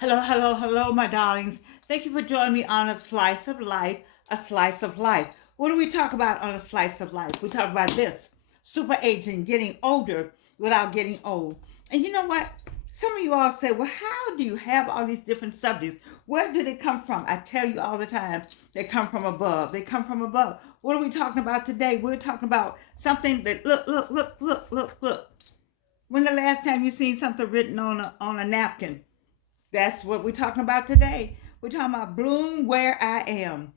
Hello, hello, hello, my darlings. Thank you for joining me on A Slice of Life, A Slice of Life. What do we talk about on A Slice of Life? We talk about this super aging, getting older without getting old. And you know what? Some of you all say, well, how do you have all these different subjects? Where do they come from? I tell you all the time, they come from above. They come from above. What are we talking about today? We're talking about something that, look. When the last time you seen something written on a napkin? That's what we're talking about today. We're talking about bloom where I am.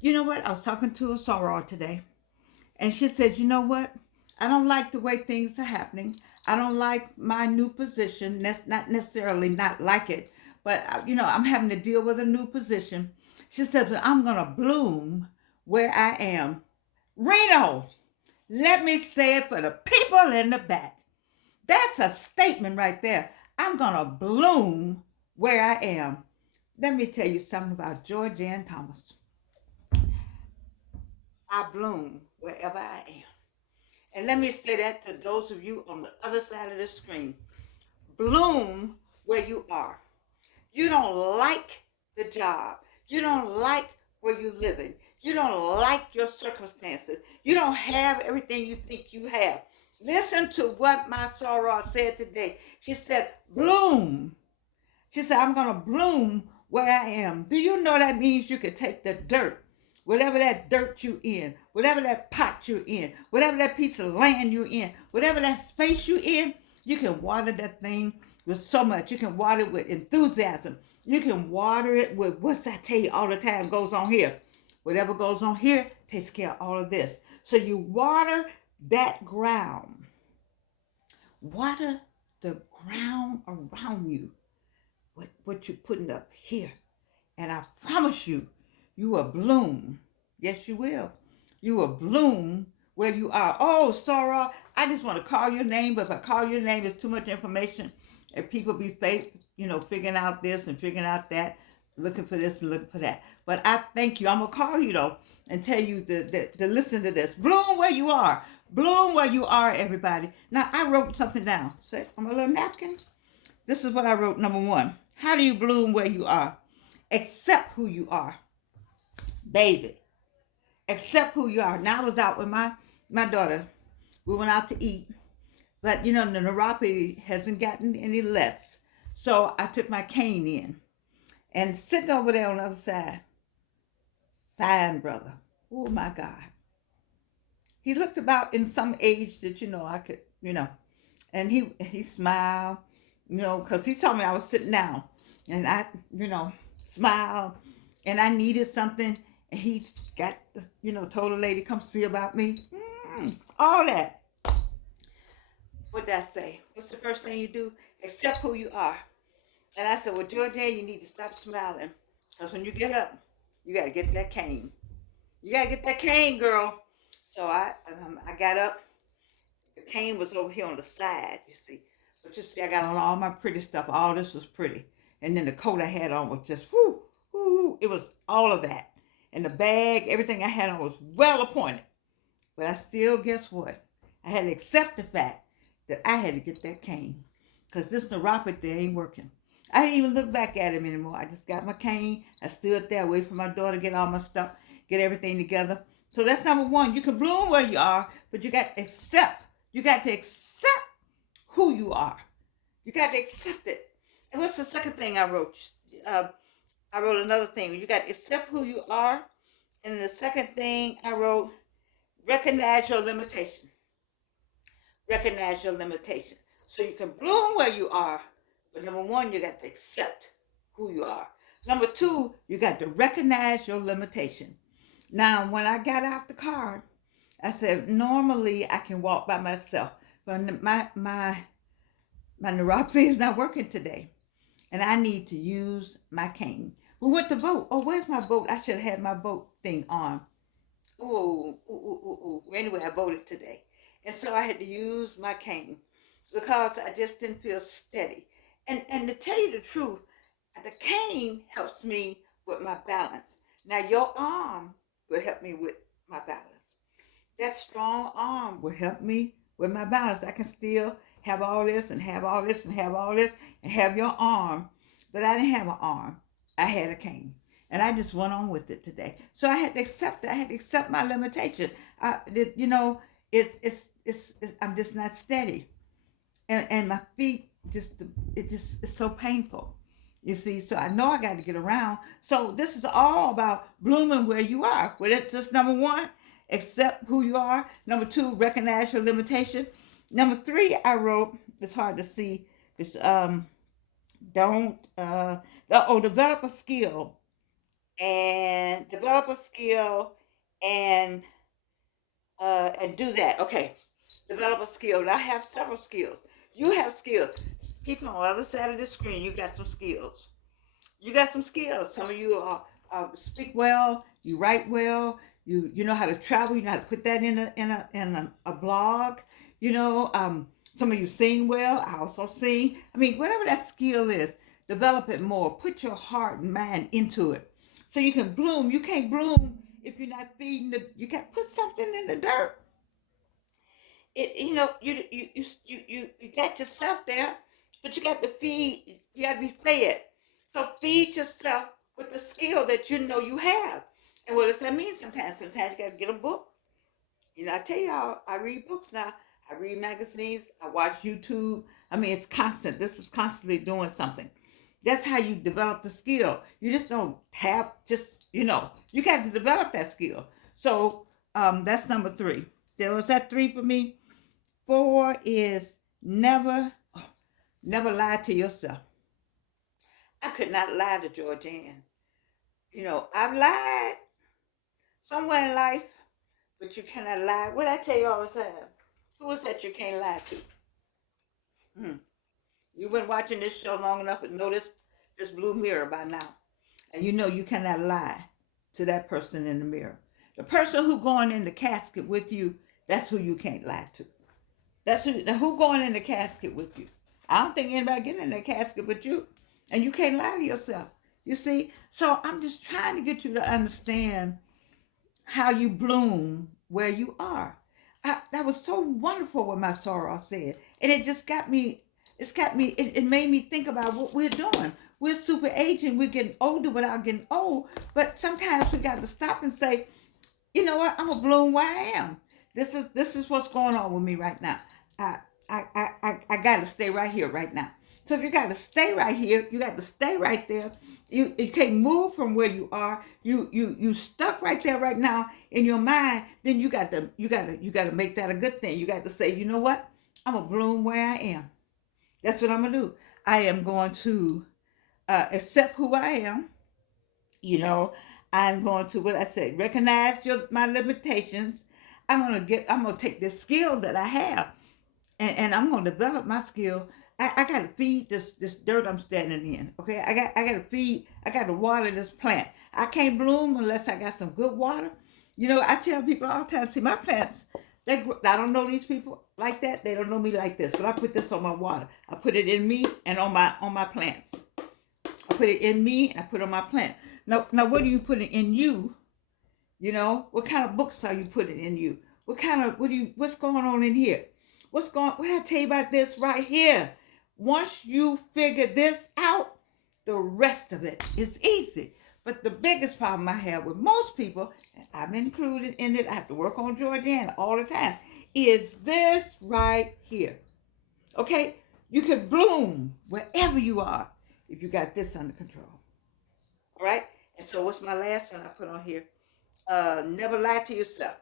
You know what? I was talking to a soror today, and she said, you know what? I don't like the way things are happening. I don't like my new position. That's not necessarily not like it, but I'm having to deal with a new position. She said, but I'm gonna bloom where I am. Reno, let me say it for the people in the back. That's a statement right there. I'm gonna bloom where I am. Let me tell you something about Georgianne Thomas. I bloom wherever I am. And let me say that to those of you on the other side of the screen. Bloom where you are. You don't like the job. You don't like where you live in. You don't like your circumstances. You don't have everything you think you have. Listen to what my soror said today. She said, bloom. She said, I'm going to bloom where I am. Do you know that means you can take the dirt, whatever that dirt you in, whatever that pot you're in, whatever that piece of land you're in, whatever that space you're in, you can water that thing with so much. You can water it with enthusiasm. You can water it with what's I tell you all the time goes on here. Whatever goes on here takes care of all of this. So you water that ground. Water the ground around you what you're putting up here. And I promise you, you will bloom. Yes, you will. You will bloom where you are. Oh, Sarah, I just want to call your name, but if I call your name, it's too much information. And people be figuring out this and figuring out that, looking for this and looking for that. But I thank you. I'm going to call you, though, and tell you to listen to this. Bloom where you are. Bloom where you are, everybody. Now, I wrote something down. Say, on my little napkin. This is what I wrote, number one. How do you bloom where you are? Accept who you are, baby. Accept who you are. Now I was out with my daughter. We went out to eat, but the neuropathy hasn't gotten any less. So I took my cane in and sitting over there on the other side, fine brother. Oh my God. He looked about in some age that I could, and he smiled, because he saw me. I was sitting down, and I, smiled, and I needed something, and he got, told a lady come see about me, all that. What did I say? What's the first thing you do? Accept who you are. And I said, well, Georgia, you need to stop smiling, because when you get up, you got to get that cane. You got to get that cane, girl. So I got up. The cane was over here on the side, you see. But you see, I got on all my pretty stuff. All this was pretty. And then the coat I had on was just, whoo, whoo. It was all of that. And the bag, everything I had on was well appointed. But I still, guess what? I had to accept the fact that I had to get that cane. Because this neuropathy ain't working. I didn't even look back at him anymore. I just got my cane. I stood there, waiting for my daughter to get all my stuff, get everything together. So that's number one. You can bloom where you are, but you got to accept. You got to accept who you are. You got to accept it. And what's the second thing I wrote? I wrote another thing. You got to accept who you are. And the second thing I wrote, recognize your limitation. Recognize your limitation. So you can bloom where you are, but number one, you got to accept who you are. Number two, you got to recognize your limitation. Now, when I got out the car, I said, normally I can walk by myself, but my neuropathy is not working today, and I need to use my cane. We went to vote. Oh, where's my vote? I should have had my vote thing on. Oh. Anyway, I voted today. And so I had to use my cane because I just didn't feel steady. And to tell you the truth, the cane helps me with my balance. Now your arm will help me with my balance. That strong arm will help me with my balance. I can still have all this and have all this and have all this and have your arm. but I didn't have an arm. I had a cane. And I just went on with it today. So I had to accept it. I had to accept my limitation. You know, I'm just not steady. And my feet it's so painful. You see, so I know I got to get around. So this is all about blooming where you are. Well, that's just number one, accept who you are. Number two, recognize your limitation. Number three, I wrote, it's hard to see, it's don't develop a skill and develop a skill and and do that. Okay, develop a skill. And I have several skills. You have skills. People on the other side of the screen, you got some skills. You got some skills. Some of you speak well. You write well. You know how to travel. You know how to put that in a blog. You know, some of you sing well. I also sing. I mean, whatever that skill is, develop it more. Put your heart and mind into it, so you can bloom. You can't bloom if you're not feeding the. You can't put something in the dirt. You know you got yourself there, but you got to feed. You got to be fed. So feed yourself with the skill that you know you have. And what does that mean? Sometimes you got to get a book. You know, I tell y'all, I read books now. I read magazines. I watch YouTube. I mean, it's constant. This is constantly doing something. That's how you develop the skill. You just don't have just you got to develop that skill. So that's number three. There was that three for me. Four is never lie to yourself. I could not lie to Georgianne. You know, I've lied somewhere in life, but you cannot lie. What I tell you all the time, who is that you can't lie to? Hmm. You've been watching this show long enough to know this blue mirror by now. And you know you cannot lie to that person in the mirror. The person who going in the casket with you, that's who you can't lie to. That's who going in the casket with you. I don't think anybody getting in that casket but you. And you can't lie to yourself. You see? So I'm just trying to get you to understand how you bloom where you are. That was so wonderful what my sorrow said. And it just got me, it made me think about what we're doing. We're super aging, we're getting older without getting old. But sometimes we got to stop and say, you know what, I'm gonna bloom where I am. This is what's going on with me right now. I I gotta stay right here right now. So if you gotta stay right here, you got to stay right there. You can't move from where you are. You stuck right there right now in your mind. Then you gotta make that a good thing. You got to say, you know what? I'm gonna bloom where I am. That's what I'm gonna do. I am going to accept who I am. You know, I'm going to what I say, recognize my limitations. I'm gonna take this skill that I have and I'm gonna develop my skill. I gotta feed this dirt I'm standing in. Okay, I gotta water this plant. I can't bloom unless I got some good water. You know, I tell people all the time, see my plants, I don't know these people like that. They don't know me like this, but I put this on my water. I put it in me and on my plants. I put it in me and I put it on my plant. Now what are you putting in you? You know, what kind of books are you putting in you? What's going on in here? What I tell you about this right here? Once you figure this out, the rest of it is easy. But the biggest problem I have with most people, and I'm included in it, I have to work on Georgianne all the time, is this right here. Okay? You can bloom wherever you are if you got this under control. All right? And so what's my last one I put on here? Never lie to yourself.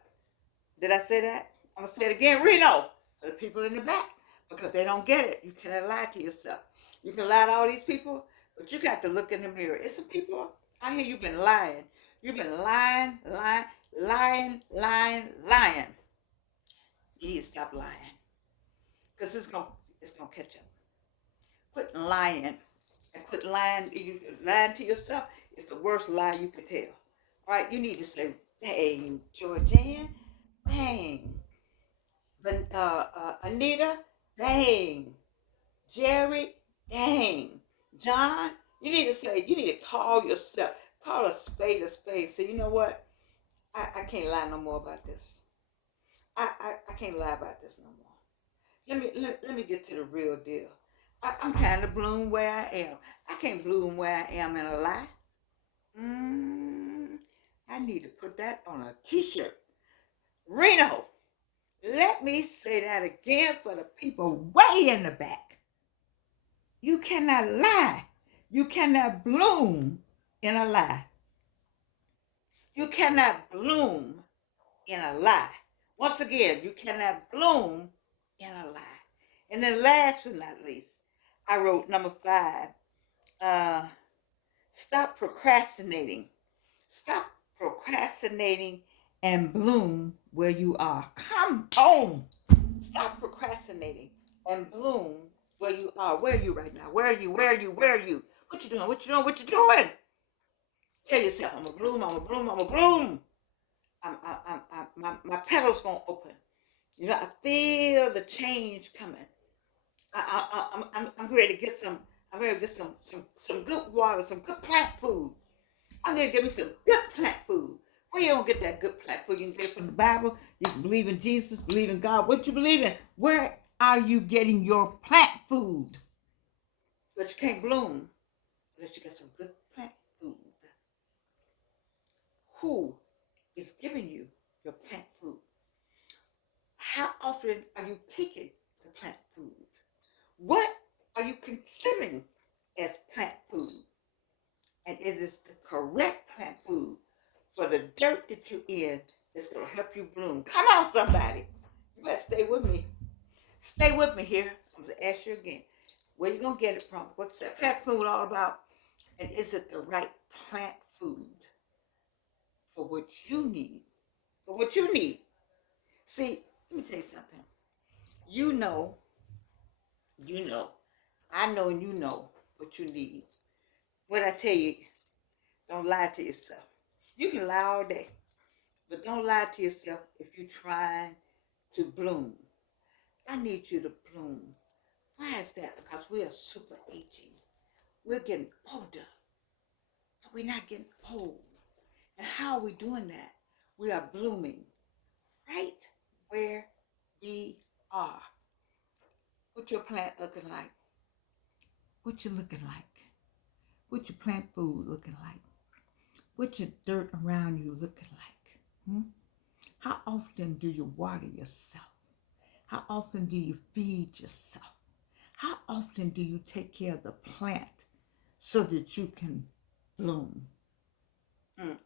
Did I say that? I'm gonna say it again, Reno, for the people in the back, because they don't get it. You cannot lie to yourself. You can lie to all these people, but you got to look in the mirror. It's some people I hear you've been lying. You've been lying, lying, lying, lying, lying. You need to stop lying, because it's gonna catch up. Quit lying and quit lying. You lying to yourself is the worst lie you could tell. All right, you need to say, "Dang, Georgianne, dang." But Anita, dang. Jerry, dang. John, you need to call yourself, call a spade a spade. Say, you know what? I can't lie no more about this. I can't lie about this no more. Let me get to the real deal. I'm trying to bloom where I am. I can't bloom where I am in a lie. Mm, I need to put that on a t-shirt. Reno, let me say that again for the people way in the back. You cannot lie. You cannot bloom in a lie. You cannot bloom in a lie. Once again, you cannot bloom in a lie. And then last but not least, I wrote number 5. Uh, stop procrastinating. Stop procrastinating and bloom where you are. Come on. Stop procrastinating and bloom where you are. Where are you right now? Where are you? Where are you? Where are you? What you doing? What you doing? What you doing? Tell yourself, I'm a bloom, I'm a bloom, I'm a bloom. My petals gonna open. You know, I feel the change coming. I'm ready to get some. I'm ready to get some good water, some good plant food. I'm gonna get me some good plant food. Where you don't get that good plant food? You can get it from the Bible. You can believe in Jesus, believe in God. What you believe in? Where are you getting your plant food? But you can't bloom unless you get some good plant food. Who is giving you your plant food? How often are you taking the plant food? What are you considering as plant food? And is this the correct plant food for the dirt that you're in that's going to help you bloom? Come on, somebody. You better stay with me. Stay with me here. I'm going to ask you again. Where you going to get it from? What's that plant food all about? And is it the right plant food for what you need? For what you need. See, let me tell you something. You know, I know and you know what you need. What I tell you, don't lie to yourself. You can lie all day, but don't lie to yourself if you're trying to bloom. I need you to bloom. Why is that? Because we are super aging. We're getting older, but we're not getting old. And how are we doing that? We are blooming right where we are. What your plant looking like? What you looking like? What your plant food looking like? What your dirt around you looking like? How often do you water yourself? How often do you feed yourself? How often do you take care of the plant so that you can bloom? Mm.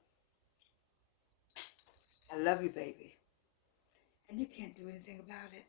I love you, baby. And you can't do anything about it.